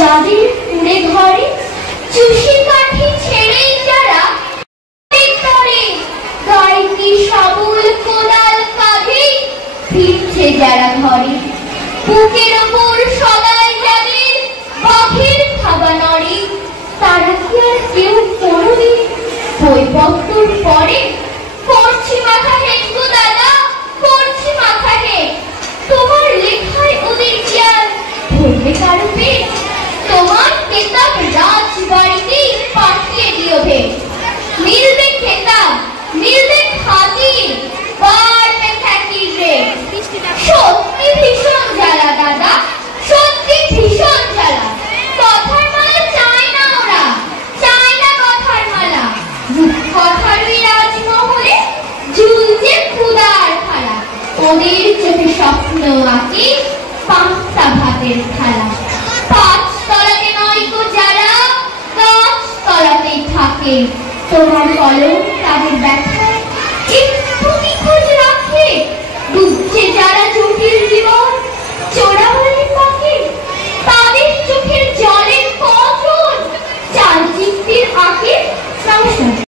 যাদের কুড়ে ঘরে চুষি কাঠি ছেড়েই যারা গাইতি সাবুল কোদাল কাঁধেই ফিরছে যারা ঘরে, বুকের ওপর সদাই যাদের বাঘের থাবা নড়ে, তারা কি আর কেউ কোনোদিন বইপত্তর পড়ে? করছি মাথা হেঁট গো দাদা, করছি মাথা হেঁট, তোমার লেখায় ওদের কি আর ধরবে কারো পেট? তোমার কেতাব রাজবাড়িতেই পাঠিয়ে দিও ভেট, মিলবে খেতাব মিলবে খাতির, বাড়বে খ্যাতির রেট। সত্যি ভীষণ জ্বালা দাদা, সত্যি ভীষণ জ্বালা, কথার মালা চায় না ওরা, চায় না কথার মালা, কথারই রাজমহলে ঝুলছে ক্ষুধার থালা, ওদের চোখে স্বপ্ন আঁকে পাঁচটা ভাতের থালা। পাঁচ তলাতে নয় গো যারা, গাছ তলাতেই থাকে, তোমার কলম তাদের ব্যথা